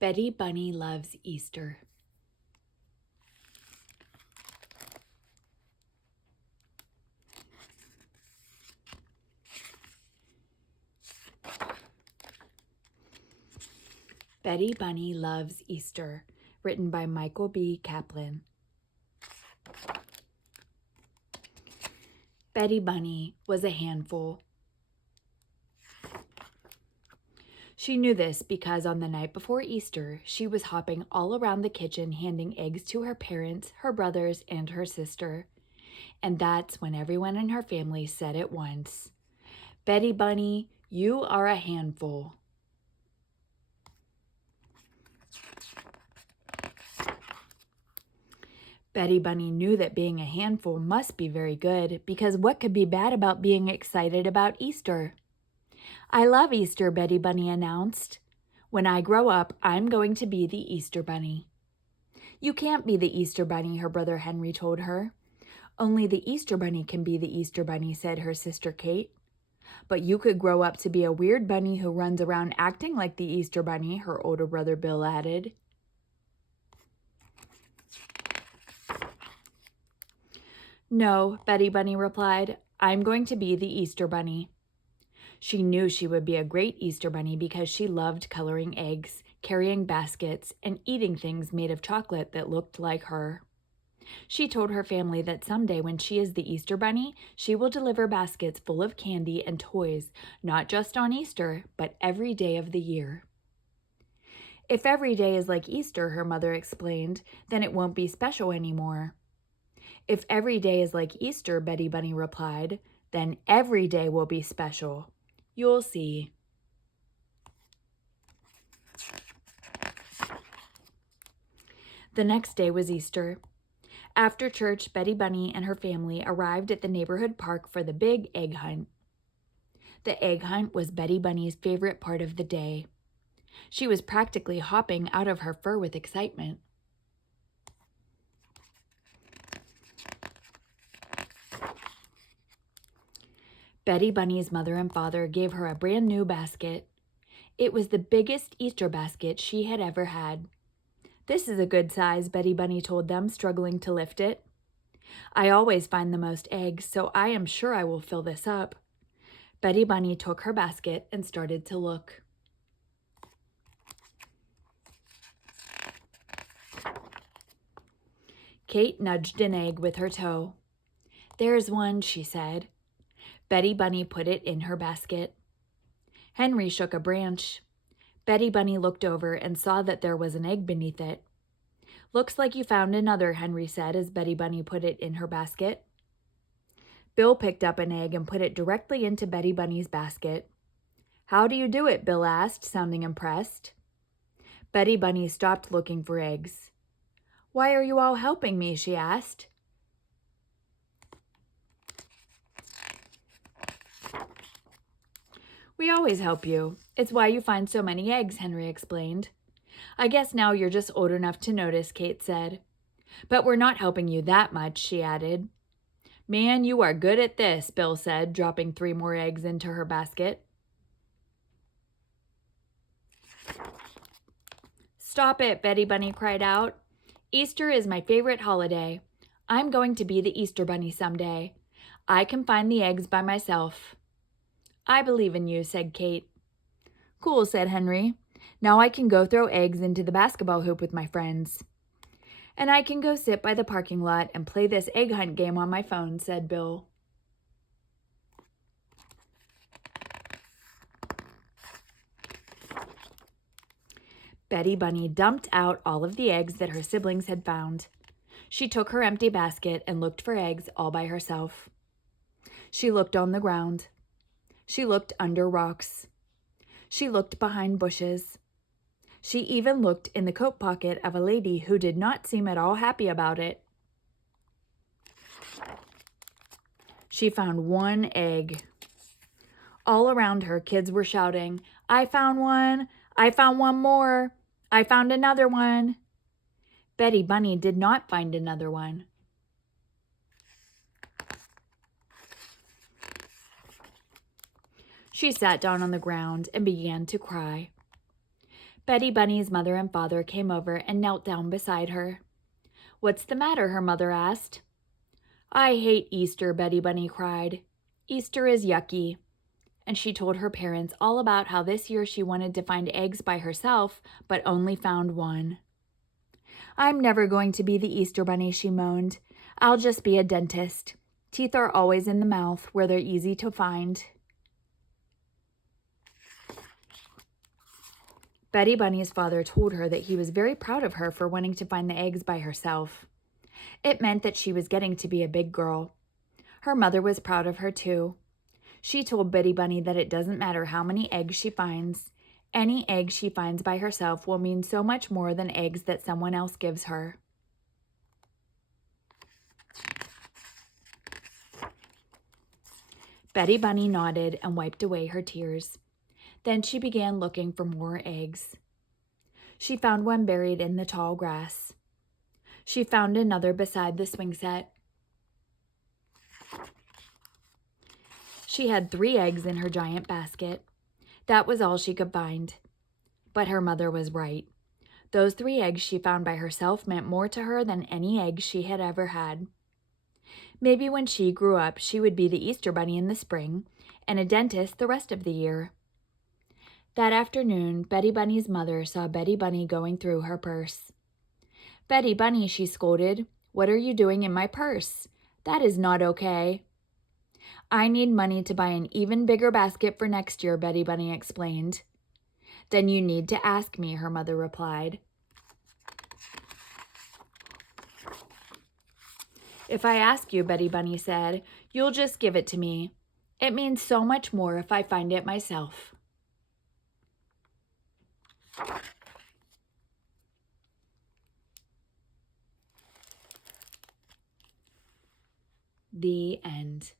Betty Bunny loves Easter. Betty Bunny Loves Easter, written by Michael B. Kaplan. Betty Bunny was a handful. She knew this because on the night before Easter, she was hopping all around the kitchen handing eggs to her parents, her brothers, and her sister. And that's when everyone in her family said at once, "Betty Bunny, you are a handful." Betty Bunny knew that being a handful must be very good, because what could be bad about being excited about Easter? "I love Easter," Betty Bunny announced. "When I grow up, I'm going to be the Easter Bunny." "You can't be the Easter Bunny," her brother Henry told her. "Only the Easter Bunny can be the Easter Bunny," said her sister Kate. "But you could grow up to be a weird bunny who runs around acting like the Easter Bunny," her older brother Bill added. "No," Betty Bunny replied. "I'm going to be the Easter Bunny." She knew she would be a great Easter Bunny because she loved coloring eggs, carrying baskets, and eating things made of chocolate that looked like her. She told her family that someday when she is the Easter Bunny, she will deliver baskets full of candy and toys, not just on Easter, but every day of the year. "If every day is like Easter," her mother explained, "then it won't be special anymore." "If every day is like Easter," Betty Bunny replied, "then every day will be special. You'll see." The next day was Easter. After church, Betty Bunny and her family arrived at the neighborhood park for the big egg hunt. The egg hunt was Betty Bunny's favorite part of the day. She was practically hopping out of her fur with excitement. Betty Bunny's mother and father gave her a brand new basket. It was the biggest Easter basket she had ever had. "This is a good size," Betty Bunny told them, struggling to lift it. "I always find the most eggs, so I am sure I will fill this up." Betty Bunny took her basket and started to look. Kate nudged an egg with her toe. "There's one," she said. Betty Bunny put it in her basket. Henry shook a branch. Betty Bunny looked over and saw that there was an egg beneath it. "Looks like you found another," Henry said as Betty Bunny put it in her basket. Bill picked up an egg and put it directly into Betty Bunny's basket. "How do you do it?" Bill asked, sounding impressed. Betty Bunny stopped looking for eggs. "Why are you all helping me?" she asked. "We always help you. It's why you find so many eggs," Henry explained. "I guess now you're just old enough to notice," Kate said. "But we're not helping you that much," she added. "Man, you are good at this," Bill said, dropping 3 more eggs into her basket. "Stop it," Betty Bunny cried out. "Easter is my favorite holiday. I'm going to be the Easter Bunny someday. I can find the eggs by myself." "I believe in you," said Kate. "Cool," said Henry. "Now I can go throw eggs into the basketball hoop with my friends." "And I can go sit by the parking lot and play this egg hunt game on my phone," said Bill. Betty Bunny dumped out all of the eggs that her siblings had found. She took her empty basket and looked for eggs all by herself. She looked on the ground. She looked under rocks. She looked behind bushes. She even looked in the coat pocket of a lady who did not seem at all happy about it. She found 1 egg. All around her, kids were shouting, "I found one! I found one more! I found another one!" Betty Bunny did not find another one. She sat down on the ground and began to cry. Betty Bunny's mother and father came over and knelt down beside her. "What's the matter?" her mother asked. "I hate Easter," Betty Bunny cried. "Easter is yucky." And she told her parents all about how this year she wanted to find eggs by herself, but only found one. "I'm never going to be the Easter Bunny," she moaned. "I'll just be a dentist. Teeth are always in the mouth, where they're easy to find." Betty Bunny's father told her that he was very proud of her for wanting to find the eggs by herself. It meant that she was getting to be a big girl. Her mother was proud of her too. She told Betty Bunny that it doesn't matter how many eggs she finds. Any egg she finds by herself will mean so much more than eggs that someone else gives her. Betty Bunny nodded and wiped away her tears. Then she began looking for more eggs. She found one buried in the tall grass. She found another beside the swing set. She had 3 eggs in her giant basket. That was all she could find. But her mother was right. Those 3 eggs she found by herself meant more to her than any eggs she had ever had. Maybe when she grew up, she would be the Easter Bunny in the spring and a dentist the rest of the year. That afternoon, Betty Bunny's mother saw Betty Bunny going through her purse. "Betty Bunny," she scolded, "what are you doing in my purse? That is not okay." "I need money to buy an even bigger basket for next year," Betty Bunny explained. "Then you need to ask me," her mother replied. "If I ask you," Betty Bunny said, "you'll just give it to me. It means so much more if I find it myself." The end.